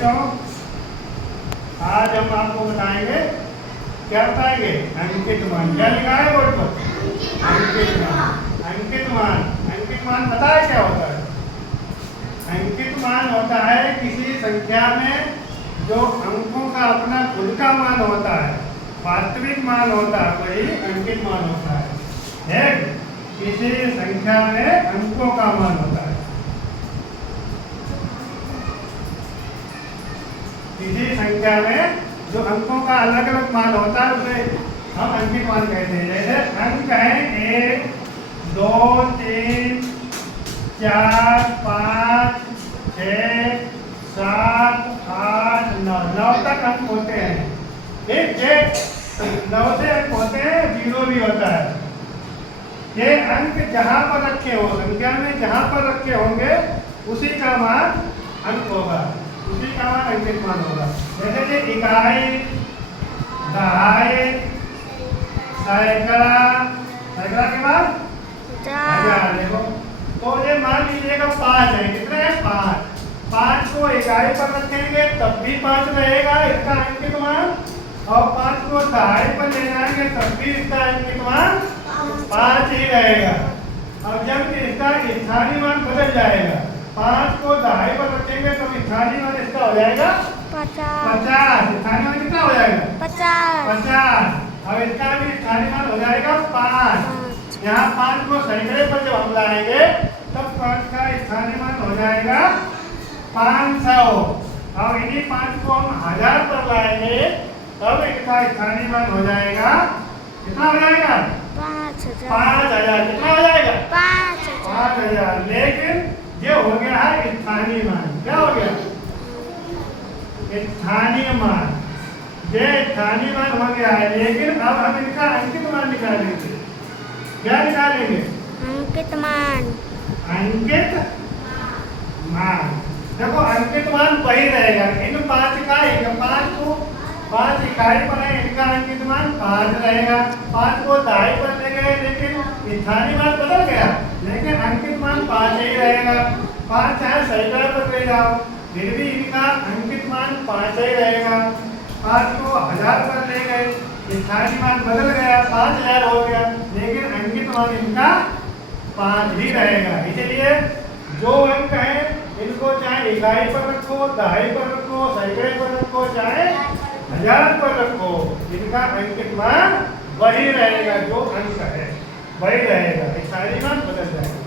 बच्चों, आज हम आपको बताएंगे, क्या बताएंगे? अंकित मान। क्या लिखा है बोर्ड पर? अंकित मान। अंकित मान, अंकित मान पता है क्या होता है? अंकित मान होता है किसी संख्या में जो अंकों का अपना खुद का मान होता है, वास्तविक मान होता है, वही अंकित मान होता है। किसी संख्या में अंकों का मान होता है, किसी संख्या में जो अंकों का अलग अलग मान होता है उसे हम अंकित मान कहते हैं। जैसे अंक है 1, 2, 3, 4, 5, 6, 7, 8, 9, 9 तक अंक होते हैं। ठीक है, 9 से अंक होते हैं, 0 भी होता है। ये अंक जहां पर रखे हो, संख्या में जहां पर रखे होंगे उसी का मान अंक होगा, उसी का मान अंकित मान होगा। जैसे कि इकाई, दहाई, सैकड़ा, सैकड़ा के बाद 1000। देखो, तो ये मान लीजिएगा 5 है। कितने हैं? 5। 5 को इकाई पर रखेंगे तब भी 5 रहेगा, इसका अंकित मान। और 5 को दहाई पर ले जाएंगे तब भी इसका अंकित मान 5 ही रहेगा। अब जब इसका स्थानीय मान बदल जाएगा, 5 को दहाई पर रखेंगे तो स्थानीय मान इसका हो जाएगा 50। स्थानीय मान कितना हो जाएगा? 50। अब इसका भी स्थानीय मान हो जाएगा 5। यहाँ 5 को सैकड़े पर जब हम लाएंगे तब 5 का स्थानीय मान हो जाएगा 500। और इन्हीं 5 को हम 1000 पर लाएंगे तब इसका स्थानीय मान हो जाएगा, कितना हो जाएगा? 5000। कितना हो जाएगा? 5000। लेकिन ये हो गया है स्थानीय मान। क्या हो गया? स्थानीय मान। ये स्थानीय मान हो गया है, लेकिन अब हम इनका अंकित मान निकालेंगे। क्या निकालेंगे? अंकित मान। अंकित मान। देखो, अंकित मान वही रहेगा। इन 5 का 5 को 5 इकाई पर है, इनका अंकित मान 5 रहेगा। 5 को दहाई पर ले गए लेकिन स्थानीय मान बदल गया, लेकिन अंकित मान 5 ही रहेगा। 5 चाहे सैकड़ा पर ले जाओ फिर भी इनका अंकित मान 5 ही रहेगा। 5 को 1000 पर ले गए, स्थानीय मान बदल गया, 5000 हो गया, लेकिन अंकित मान इनका 5 ही रहेगा। इसलिए जो अंक है इनको चाहे इकाई पर रखो, दहाई पर रखो, सैकड़े पर रखो, चाहे 1000 पर रखो, इनका अंकित मान वही रहेगा। जो अंक है वही रहेगा, स्थानीय मान बदल जाएगा।